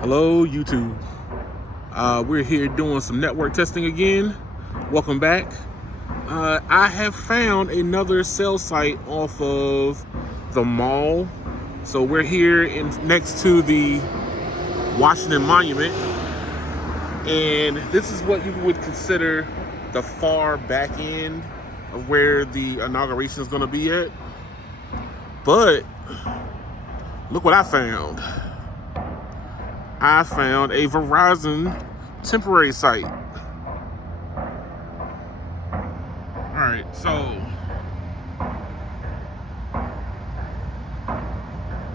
Hello, YouTube. We're here doing some network testing again. Welcome back. I have found another cell site off of the mall. So we're here next to the Washington Monument. And this is what you would consider the far back end of where the inauguration is going to be at. But look what I found. I found a Verizon temporary site. Alright, so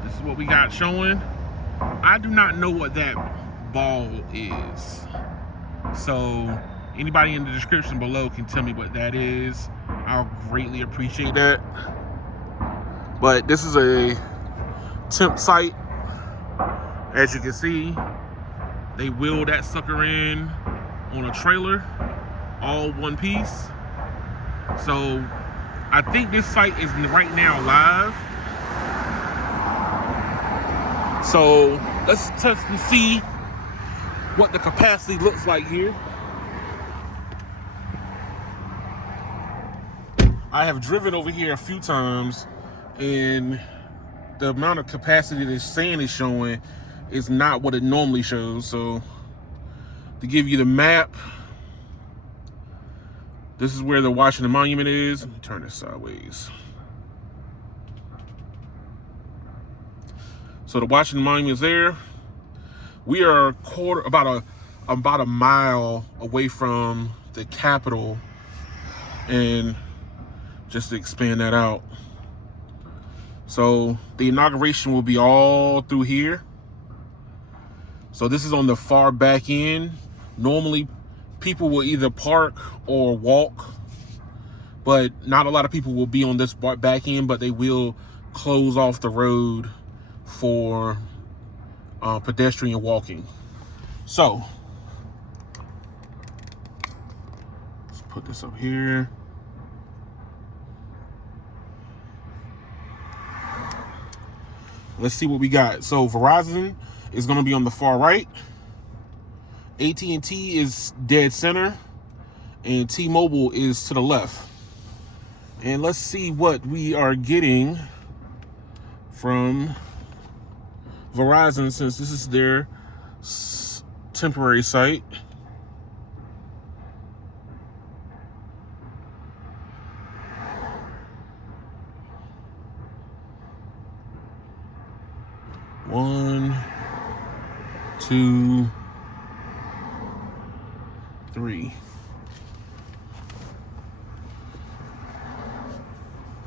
this is what we got showing. I do not know what that ball is. So anybody in the description below can tell me what that is. I'll greatly appreciate that. But this is a temp site. As you can see, they wheeled that sucker in on a trailer, all one piece. So I think this site is right now live. So let's test and see what the capacity looks like here. I have driven over here a few times, and the amount of capacity they're saying is showing is not what it normally shows. So to give you the map, this is where the Washington Monument is. Let me turn this sideways. So the Washington Monument is there. We are about a mile away from the Capitol, and just to expand that out. So the inauguration will be all through here. So this is on the far back end. Normally, people will either park or walk, but not a lot of people will be on this back end, but they will close off the road for pedestrian walking. So let's put this up here. Let's see what we got. So Verizon is going to be on the far right. AT&T is dead center, and T-Mobile is to the left. And let's see what we are getting from Verizon, since this is their temporary site. One, two, three.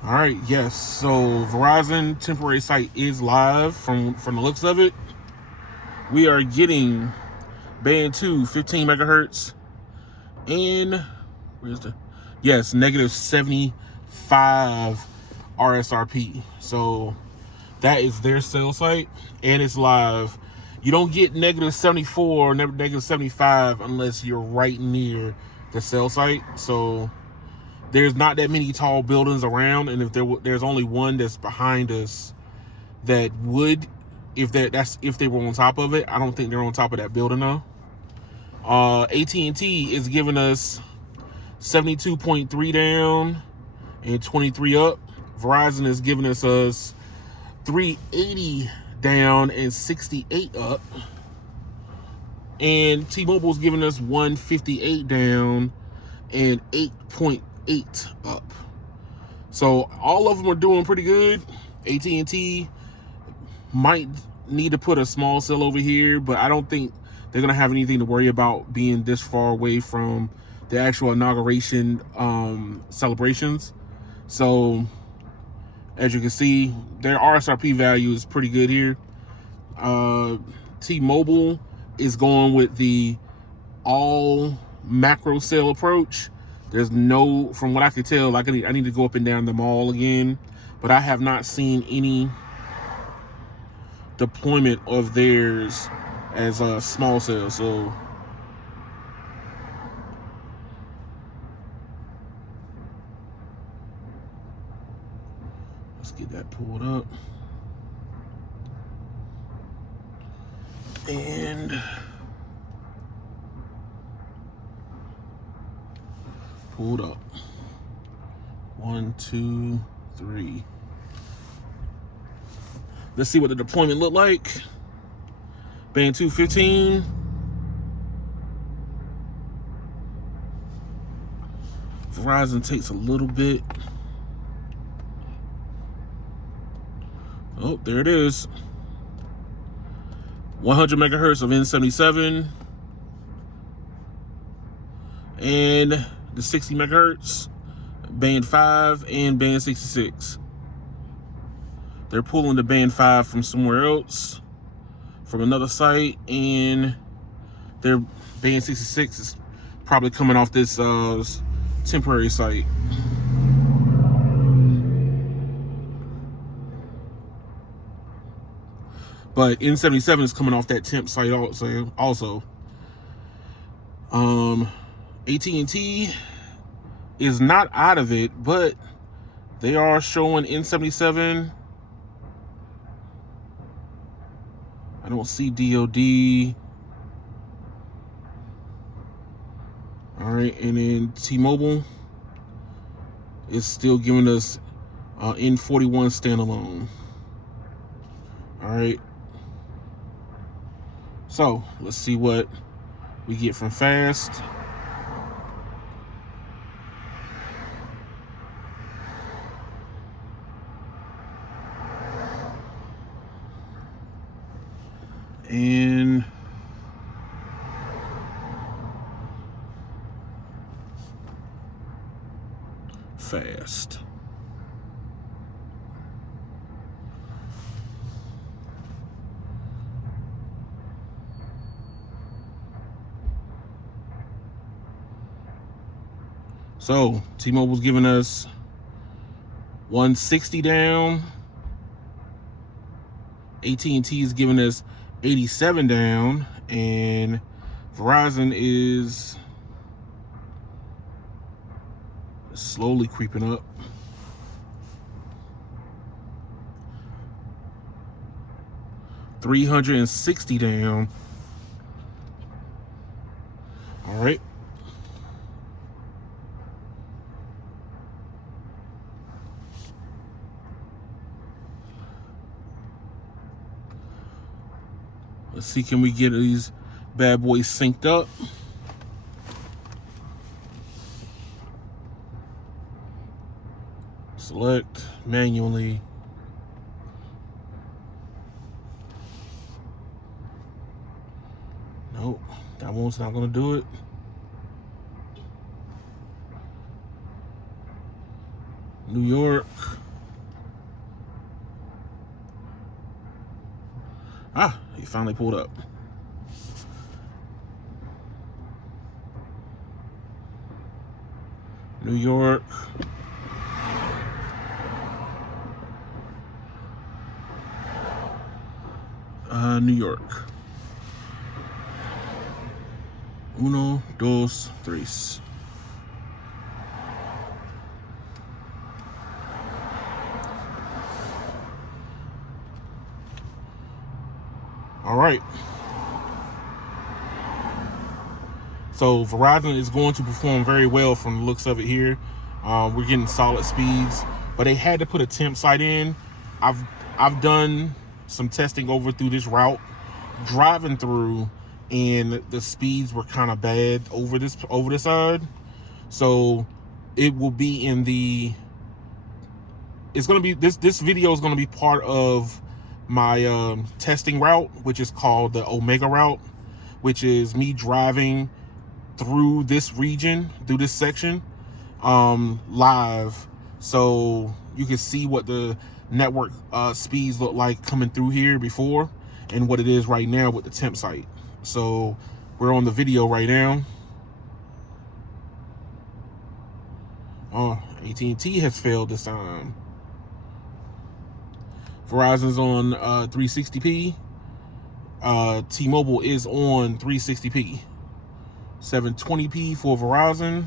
All right, yes. So Verizon temporary site is live from the looks of it. We are getting band 2, 15 megahertz, and negative 75 RSRP. So that is their cell site, and it's live. You don't get negative 74 or negative 75 unless you're right near the cell site. So there's not that many tall buildings around, and if there's only one that's behind us that would, if they were on top of it. I don't think they're on top of that building though. AT&T is giving us 72.3 down and 23 up. Verizon is giving us 380 down and 68 up. And T-Mobile is giving us 158 down and 8.8 up. So all of them are doing pretty good. AT&T might need to put a small cell over here, but I don't think they're going to have anything to worry about being this far away from the actual inauguration celebrations. So as you can see, their RSRP value is pretty good here. T-Mobile is going with the all macro cell approach. There's no, from what I could tell, I need to go up and down the mall again, but I have not seen any deployment of theirs as a small cell. So let's get that pulled up. And pulled up. 1, 2, 3. Let's see what the deployment looked like. Band 215. Verizon takes a little bit. Oh, there it is. 100 megahertz of N77. And the 60 megahertz, band 5 and band 66. They're pulling the band 5 from somewhere else, from another site, and their band 66 is probably coming off this temporary site. But N77 is coming off that temp site also. AT&T is not out of it, but they are showing N77. I don't see DOD. All right, and then T-Mobile is still giving us N41 standalone. All right. So let's see what we get from fast. And fast. So T-Mobile's giving us 160 down. AT&T is giving us 87 down, and Verizon is slowly creeping up. $360 down. All right. Let's see, can we get these bad boys synced up? Select manually. Nope, that one's not gonna do it. New York. Ah, he finally pulled up. New York. New York. 1, 2, 3. All right. So Verizon is going to perform very well from the looks of it here. We're getting solid speeds, but they had to put a temp site in. I've done some testing over through this route, driving through, and the speeds were kind of bad over this side. So it will be in the. It's gonna be this video is gonna be part of my testing route, which is called the Omega route, which is me driving through this region, through this section, live, so you can see what the network speeds look like coming through here before and what it is right now with the temp site. So we're on the video right now. Oh, AT&T has failed this time. Verizon's on 360p. T-Mobile is on 360p. 720p for Verizon.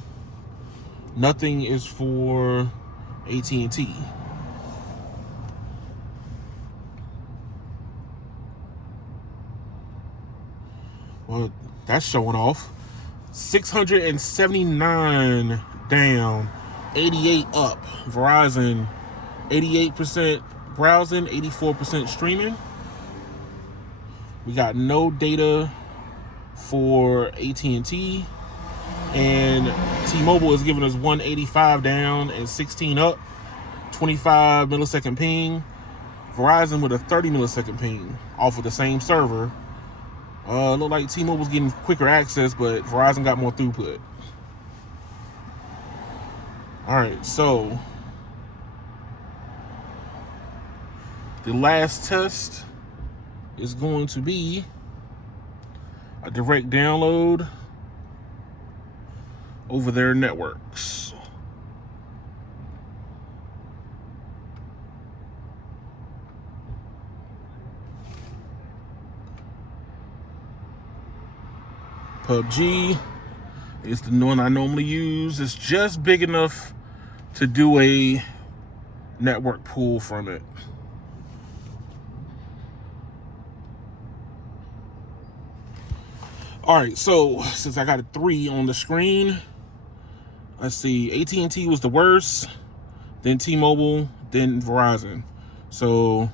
Nothing is for AT&T. Well, that's showing off. 679 down, 88 up. Verizon, 88% browsing, 84% streaming. We got no data for AT&T, and T-Mobile is giving us 185 down and 16 up, 25 millisecond ping. Verizon with a 30 millisecond ping off of the same server. Look like T-Mobile's getting quicker access, but Verizon got more throughput. All right, so the last test is going to be a direct download over their networks. PUBG is the one I normally use. It's just big enough to do a network pool from it. All right, so since I got a 3 on the screen, let's see. AT&T was the worst, then T-Mobile, then Verizon. So,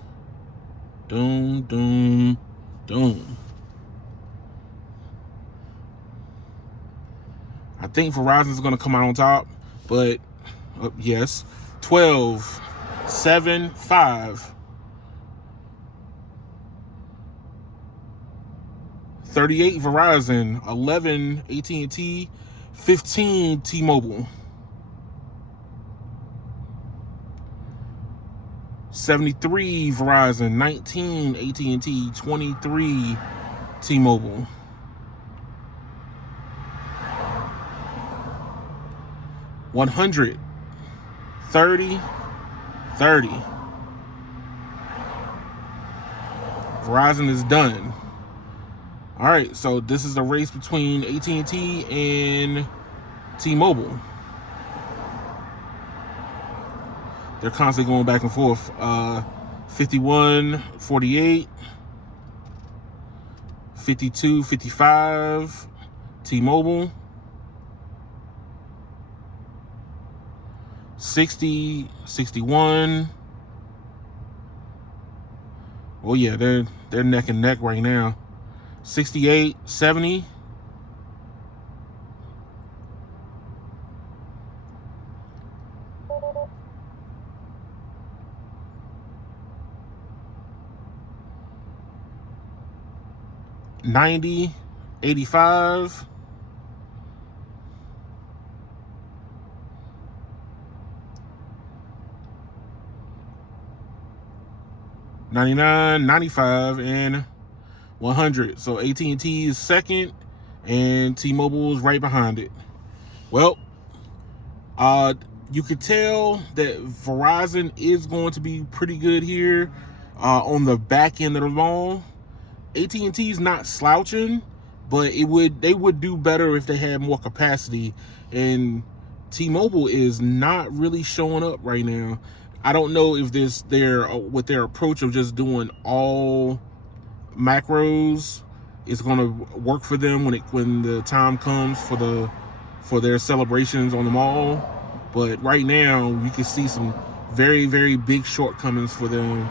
doom. I think Verizon's going to come out on top, but yes, 12, 7, 5. 38 Verizon, 11 AT&T, 15 T-Mobile. 73 Verizon, 19 AT&T, 23 T-Mobile. 100, 30. Verizon is done. All right, so this is the race between AT&T and T-Mobile. They're constantly going back and forth. 51, 48, 52, 55, T-Mobile. 60, 61. Oh yeah, they're neck and neck right now. 68, 70. $90, 85. 99, 95, and 100. So AT&T is second, and T-Mobile is right behind it. Well, you could tell that Verizon is going to be pretty good here on the back end of the ball. AT&T is not slouching, but they would do better if they had more capacity. And T-Mobile is not really showing up right now. I don't know if with their approach of just doing all macros is going to work for them when the time comes for their celebrations on the mall. But right now, you can see some very, very big shortcomings for them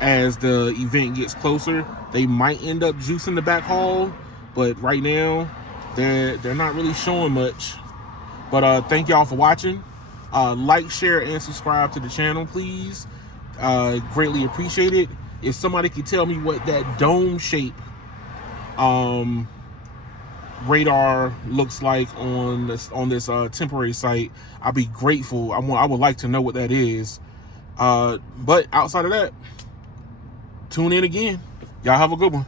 as the event gets closer. They might end up juicing the back haul, but right now, they're not really showing much. But thank y'all for watching. Like, share, and subscribe to the channel, please. Greatly appreciate it. If somebody could tell me what that dome shape radar looks like on this temporary site, I'd be grateful. I would like to know what that is. But outside of that, tune in again. Y'all have a good one.